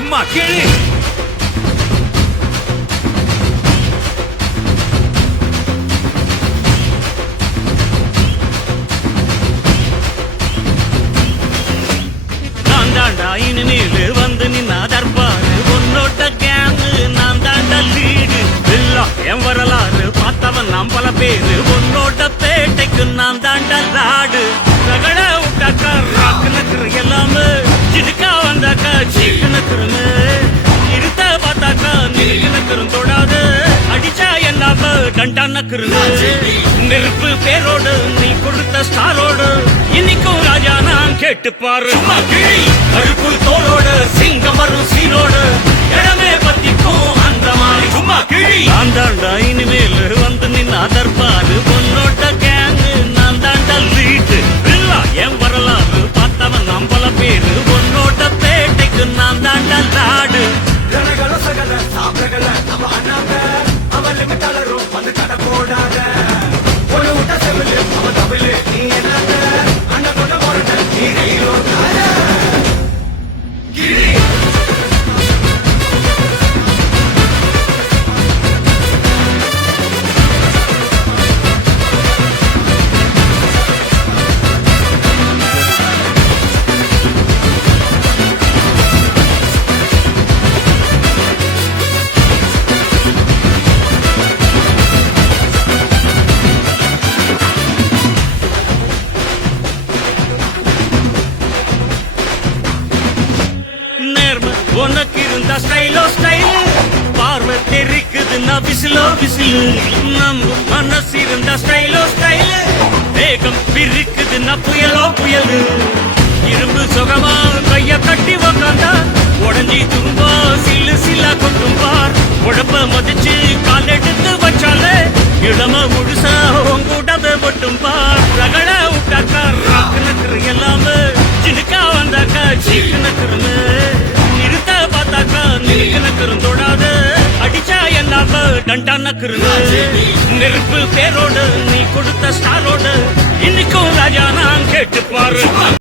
சும்மா கேளு. நான் தாண்டா இனிமேலு வந்து நின்னா தர்பாரு உன்னோட கேங்கு நான் தாண்டா லீடு எல்லாம் என் வரலாறு பார்த்தவன் நாம் பல பேரு உன்னோட பேட்டைக்கு நான் தாண்டா லாடு ரகட விட்டாக்கா ராக்குனக்குரு எல்லாமே சிடுக்கா வந்தாக்கா சீக்குனக்குருன்னு இருத்த பார்த்தாக்கா நிற்குனக்குரும் தொடாது அடிச்சா என்னாம டண்டானக்குருன்னு நெருப்பு பேரோடு நீ கொடுத்த ஸ்டாரோடு இன்னைக்கும் ராஜா நான் கேட்டு பாரு கருப்பு தோளோடு சிங்கம் வரும் சீரோடு இடமே பத்திக்கும் அந்த மாதிரி சும்மா கிழி நான் தாண்டா இனிமேல் வந்து நின்னா தர்பாரு உன்னோட கேங்கு நான் தாண்டா லீடு இல்லா என் வரலாறு பார்த்தவன் நாம் பல பேரு உன்னோட பேட்டைக்கு நான் தாண்டா லாடு உனக்கு இருந்த ஸ்டைலோ ஸ்டைல் பார்வை தெரிக்குதுன்னா விசிலோ விசிலு நம்ம மனசு இருந்த ஸ்டைலோ ஸ்டைல் வேகம் பிரிக்குதுன்னா புயலோ புயலு இரும்பு சுகமா கைய கட்டி உக்காந்தா உடஞ்சி தும்பா சில்லு சில்லா கொட்டும்பார் உடம்ப மதிச்சு கால் எடுத்து வச்சாலே இளம முழுசா உங்கூடவே மட்டும்பார் ரகட விட்டாக்கா ராக்குனக்குரு எல்லாமே சிடுக்கா வந்தாக்கா சீக்குனக்குருன்னு தொடாது அடிச்சா என்னாம டண்டானக்குருன்னு நெருப்பு பேரோடு நீ கொடுத்த ஸ்டாரோடு இன்னைக்கும் ராஜா நான் கேட்டு பாரு